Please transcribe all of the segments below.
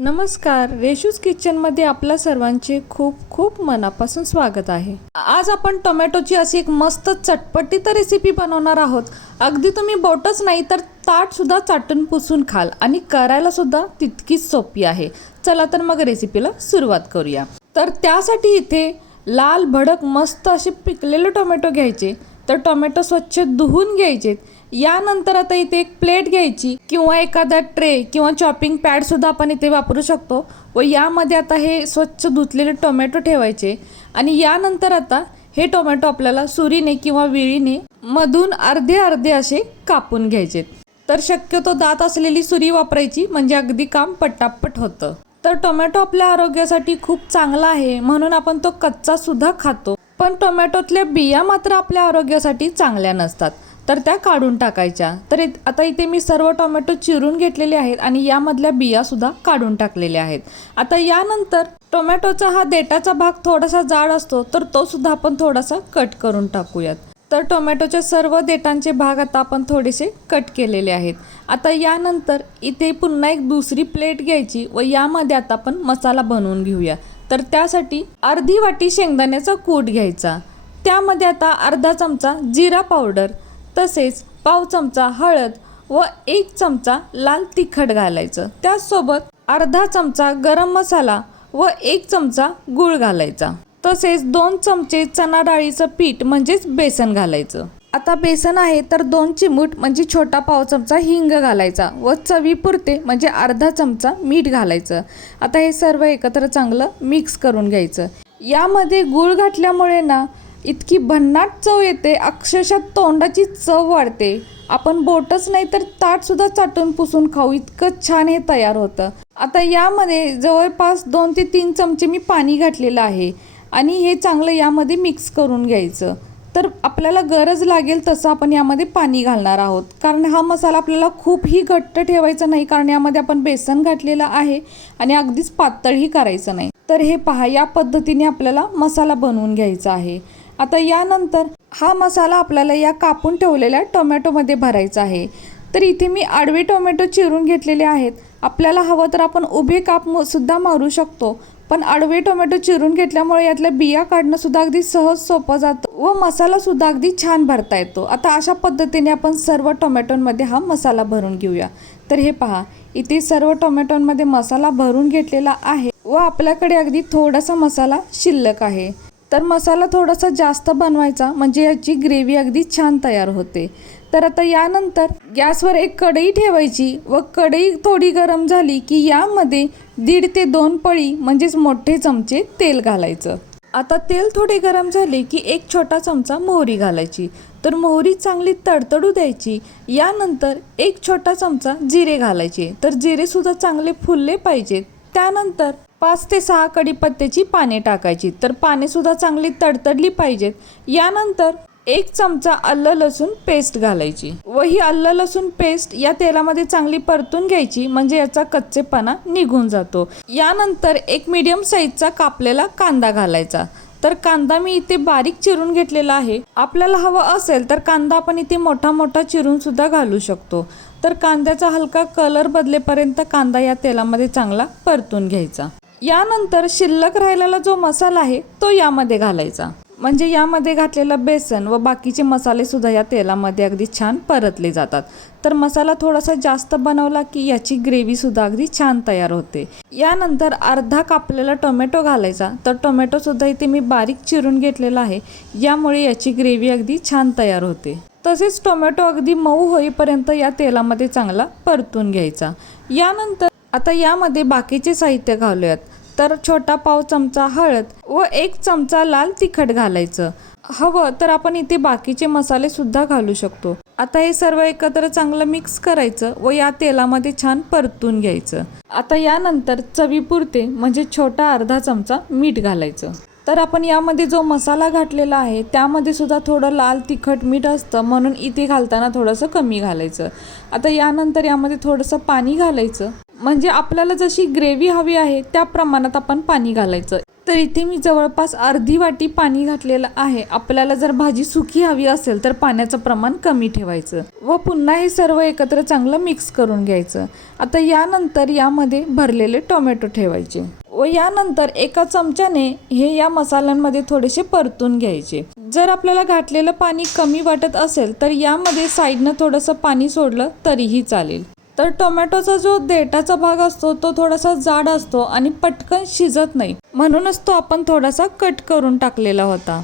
नमस्कार. रेशूज किचनमध्ये आपल्या सर्वांचे खूप खूप मनापासून स्वागत आहे. आज आपण टोमॅटोची अशी एक मस्त चटपटीत रेसिपी बनवणार आहोत. अगदी तुम्ही बोटच नाही तर ताट सुद्धा चाटून पुसून खाल आणि करायला सुद्धा तितकीच सोपी आहे. चला तर मग रेसिपीला सुरुवात करूया. तर त्यासाठी इथे लाल भडक मस्त असे पिकलेले टोमॅटो घ्यायचे. तर टोमॅटो स्वच्छ धुवून घ्यायचे यानंतर आता इथे एक प्लेट घ्यायची किंवा एखादा ट्रे किंवा चॉपिंग पॅड सुद्धा आपण इथे वापरू शकतो व यामध्ये आता हे स्वच्छ धुतलेले टोमॅटो ठेवायचे. आणि यानंतर आता हे टोमॅटो आपल्याला सुरीने किंवा विळीने मधून अर्धे अर्धे असे कापून घ्यायचे. तर शक्यतो दात असलेली सुरी वापरायची म्हणजे अगदी काम पटापट होतं. तर टोमॅटो आपल्या आरोग्यासाठी खूप चांगला आहे म्हणून आपण तो कच्चा सुद्धा खातो. पण टोमॅटोतल्या बिया मात्र आपल्या आरोग्यासाठी चांगल्या नसतात. तर त्या काढून टाकायच्या. तर आता इथे मी सर्व टोमॅटो चिरून घेतलेले आहेत आणि यामधल्या बिया सुद्धा काढून टाकलेल्या आहेत. आता यानंतर टोमॅटोचा हा देटाचा भाग थोडासा जाड असतो तर तो सुद्धा आपण थोडासा कट करून टाकूयात. तर टोमॅटोच्या सर्व देटांचे भाग आता आपण थोडेसे कट केलेले आहेत. आता यानंतर इथे पुन्हा एक दुसरी प्लेट घ्यायची व यामध्ये आता आपण मसाला बनवून घेऊया. तर त्यासाठी अर्धी वाटी शेंगदाण्याचा कूट घ्यायचा. त्यामध्ये आता अर्धा चमचा जिरा पावडर तसेच पाव चमचा हळद व एक चमचा लाल तिखट घालायचं. त्याचसोबत अर्धा चमचा गरम मसाला व एक चमचा गूळ घालायचा. तसेच दोन चमचे चणा डाळीचं पीठ म्हणजेच बेसन घालायचं. आता बेसन आहे तर दोन चिमूट म्हणजे छोटा पाव चमचा हिंग घालायचा व चवीपुरते म्हणजे अर्धा चमचा मीठ घालायचं. आता हे सर्व एकत्र चांगलं मिक्स करून घ्यायचं. यामध्ये गूळ घातल्यामुळे ना इतकी भन्नाट चव येते अक्षरशः तोंडाची चव वाढते. आपण बोटच नाही तर ताट सुद्धा चाटून पुसून खाऊ. इतकं छान हे तयार होतं. आता यामध्ये जवळपास दोन ते तीन चमचे मी पाणी घातलेलं आहे आणि हे चांगलं यामध्ये मिक्स करून घ्यायचं. तर आपल्याला गरज लागेल तसं आपण यामध्ये पाणी घालणार आहोत. कारण हा मसाला आपल्याला खूपही घट्ट ठेवायचा नाही कारण यामध्ये आपण बेसन घातलेलं आहे आणि अगदीच पातळही करायचं नाही. तर हे पहा या पद्धतीने आपल्याला मसाला बनवून घ्यायचा आहे. आता यानंतर हा मसाला आपल्याला या कापून ठेवलेल्या टोमॅटोमध्ये भरायचा आहे. तर इथे मी आडवे टोमॅटो चिरून घेतलेले आहेत. आपल्याला हवं तर आपण उभे काप म- सुद्धा मारू शकतो. पण आडवे टोमॅटो चिरून घेतल्यामुळे यातल्या बिया काढणंसुद्धा अगदी सहज सोपं जातं व मसालासुद्धा अगदी छान भरता येतो. आता अशा पद्धतीने आपण सर्व टोमॅटोंमध्ये हा मसाला भरून घेऊया. तर हे पहा इथे सर्व टोमॅटोंमध्ये मसाला भरून घेतलेला आहे व आपल्याकडे अगदी थोडासा मसाला शिल्लक आहे. तर मसाला थोडासा जास्त बनवायचा म्हणजे याची ग्रेव्ही अगदी छान तयार होते. तर आता यानंतर गॅसवर एक कढई ठेवायची व कढई थोडी गरम झाली की यामध्ये दीड ते दोन पळी म्हणजेच मोठे चमचे तेल घालायचं. आता तेल थोडे गरम झाले की एक छोटा चमचा मोहरी घालायची. तर मोहरी चांगली तडतडू द्यायची. यानंतर एक छोटा चमचा जिरे घालायचे. तर जिरेसुद्धा चांगले फुलले पाहिजेत. त्यानंतर पाच ते सहा कडीपत्त्याची पाने टाकायची. तर पाने सुद्धा चांगली तडतडली पाहिजेत. यानंतर एक चमचा अल्ल लसूण पेस्ट घालायची. व ही अल्ल लसूण पेस्ट या तेलामध्ये चांगली परतून घ्यायची. म्हणजे याचा कच्चेपणा निघून जातो. यानंतर एक मीडियम साईजचा कापलेला कांदा घालायचा. तर कांदा मी इथे बारीक चिरून घेतलेला आहे. आपल्याला हवं असेल तर कांदा आपण इथे मोठा मोठा चिरून सुद्धा घालू शकतो. तर कांद्याचा हलका कलर बदलेपर्यंत कांदा या तेलामध्ये चांगला परतून घ्यायचा. यानंतर शिल्लक राहिलेला जो मसाला आहे तो यामध्ये घालायचा. म्हणजे यामध्ये घातलेला बेसन व बाकीचे मसाले सुद्धा या तेलामध्ये अगदी छान परतले जातात. तर मसाला थोडासा जास्त बनवला की याची ग्रेव्ही सुद्धा अगदी छान तयार होते. यानंतर अर्धा कापलेला टोमॅटो घालायचा. तर टोमॅटो सुद्धा इथे मी बारीक चिरून घेतलेला आहे. यामुळे याची ग्रेव्ही अगदी छान तयार होते. तसेच टोमॅटो अगदी मऊ होईपर्यंत या तेलामध्ये चांगला परतून घ्यायचा. यानंतर आता यामध्ये बाकीचे साहित्य घालूयात. तर छोटा पाव चमचा हळद व एक चमचा लाल तिखट घालायचं. हवं तर आपण इथे बाकीचे मसाले सुद्धा घालू शकतो. आता हे सर्व एकत्र चांगलं मिक्स करायचं व या तेलामध्ये छान परतून घ्यायचं. आता यानंतर चवीपुरते म्हणजे छोटा अर्धा चमचा मीठ घालायचं. तर आपण यामध्ये जो मसाला घातलेला आहे त्यामध्ये सुद्धा थोडं लाल तिखट मीठ असतं म्हणून इथे घालताना थोडंसं कमी घालायचं. आता यानंतर यामध्ये थोडंसं पाणी घालायचं. म्हणजे आपल्याला जशी ग्रेव्ही हवी आहे त्या प्रमाणात आपण पाणी घालायचं. तर इथे मी जवळपास अर्धी वाटी पाणी घातलेलं आहे. आपल्याला जर भाजी सुकी हवी असेल तर पाण्याचं प्रमाण कमी ठेवायचं व पुन्हा हे सर्व एकत्र चांगलं मिक्स करून घ्यायचं. आता यानंतर यामध्ये भरलेले टोमॅटो ठेवायचे व यानंतर एका चमच्याने हे या मसाल्यांमध्ये थोडेसे परतून घ्यायचे. जर आपल्याला घातलेलं पाणी कमी वाटत असेल तर यामध्ये साईडनं थोडंसं पाणी सोडलं तरीही चालेल. तर टोमॅटोचा जो देठाचा भाग असतो तो थोडासा जाड असतो आणि पटकन शिजत नाही. म्हणूनच तो आपण थोडासा कट करून टाकलेला होता.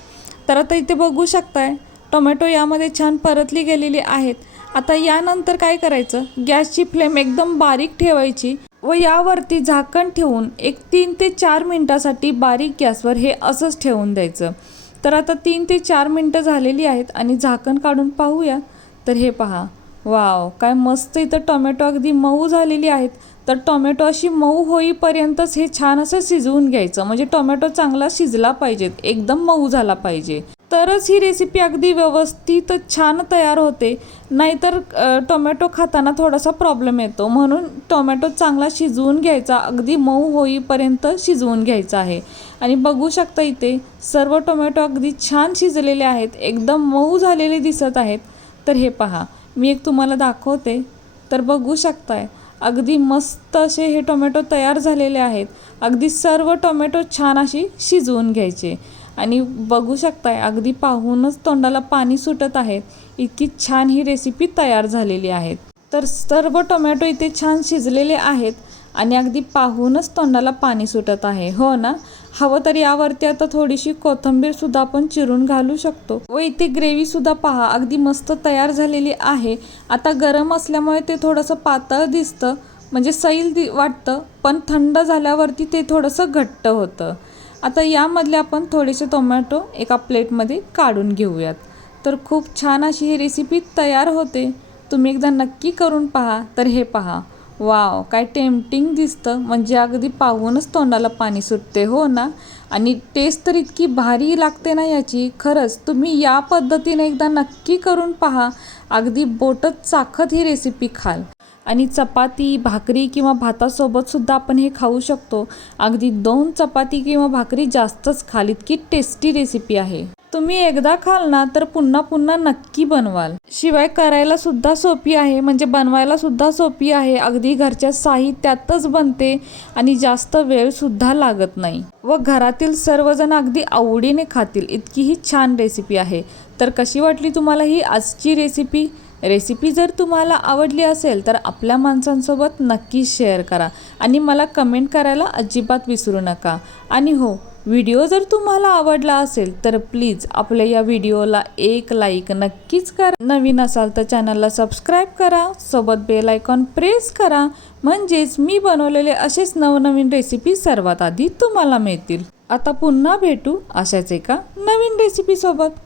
तर आता इथे बघू शकताय टोमॅटो यामध्ये छान परतली गेलेली आहेत. आता यानंतर काय करायचं? गॅसची फ्लेम एकदम बारीक ठेवायची व यावरती झाकण ठेवून एक तीन ते चार मिनटासाठी बारीक गॅसवर हे असंच ठेवून द्यायचं. तर आता तीन ते चार मिनटं झालेली आहेत आणि झाकण काढून पाहूया. तर हे पहा. वाव काय मस्त इथं टोमॅटो अगदी मऊ झालेली आहेत. तर टोमॅटो अशी मऊ होईपर्यंतच हे छान असं शिजवून घ्यायचं. म्हणजे टोमॅटो चांगला शिजला पाहिजेत एकदम मऊ झाला पाहिजे. तरच ही रेसिपी अगदी व्यवस्थित छान तयार होते. नाहीतर टोमॅटो खाताना थोडासा प्रॉब्लेम येतो. म्हणून टोमॅटो चांगला शिजवून घ्यायचा अगदी मऊ होईपर्यंत शिजवून घ्यायचा आहे. आणि बघू शकता इथे सर्व टोमॅटो अगदी छान शिजलेले आहेत एकदम मऊ झालेले दिसत आहेत. तर हे पहा मी एक तुम्हाला दाखवते. तर बघू शकताय अगदी मस्त असे हे टोमॅटो तयार झालेले आहेत. अगदी सर्व टोमॅटो छान अशी शिजवून घ्यायचे. आणि बघू शकताय अगदी पाहूनच तोंडाला पाणी सुटत आहे. इतकी छान ही रेसिपी तयार झालेली आहे. तर सर्व टोमॅटो इथे छान शिजलेले आहेत. आणि अगदी पाहूनच तोंडाला पाणी सुटत आहे. हो ना? हवं तर यावरती आता थोडीशी कोथिंबीर सुद्धा आपण चिरून घालू शकतो. व इथे ग्रेव्ही सुद्धा पहा अगदी मस्त तयार झालेली आहे. आता गरम असल्यामुळे ते थोडंसं पातळ दिसतं म्हणजे सैल दि वाटतं पण थंड झाल्यावरती ते थोडंसं घट्ट होतं. आता यामधले आपण थोडेसे टोमॅटो एका प्लेटमध्ये काढून घेऊयात. तर खूप छान अशी ही रेसिपी तयार होते. तुम्ही एकदा नक्की करून पहा. तर हे पहा. वाव काय टेम्पटिंग दिसतं. म्हणजे अगदी पाहूनच तोंडाला पाणी सुटते हो ना? आणि टेस्ट तर इतकी भारी लागते ना याची. खरंच तुम्ही या पद्धतीने एकदा नक्की करून पहा. अगदी बोटच चाखत ही रेसिपी खाल. आणि चपाती भाकरी किंवा भातासोबत सुद्धा आपण हे खाऊ शकतो. अगदी दोन चपाती किंवा भाकरी जास्तच खाल इतकी टेस्टी रेसिपी आहे. तुम्ही एकदा खाल ना तर पुन्हा पुन्हा नक्की बनवाल. शिवाय करायला सुद्धा सोपी आहे म्हणजे बनवायला सुद्धा सोपी आहे. अगदी घरच्या साहित्यातच बनते आणि जास्त वेळ सुद्धा लागत नाही. व घरातील सर्वजण अगदी आवडीने खातील इतकी ही छान रेसिपी आहे. तर कशी वाटली तुम्हाला ही आजची रेसिपी रेसिपी जर तुम्हाला आवडली असेल तर आपल्या माणसांसोबत नक्की शेअर करा आणि मला कमेंट करायला अजिबात विसरू नका. आणि हो व्हिडिओ जर तुम्हाला आवडला असेल तर प्लीज आपल्या या व्हिडिओला एक लाईक नक्कीच करा. नवीन असाल तर चॅनलला सबस्क्राईब करा सोबत बेल आयकॉन प्रेस करा. म्हणजेच मी बनवलेले असेच नवनवीन रेसिपी सर्वात आधी तुम्हाला मिळतील. आता पुन्हा भेटू अशाच एका नवीन रेसिपीसोबत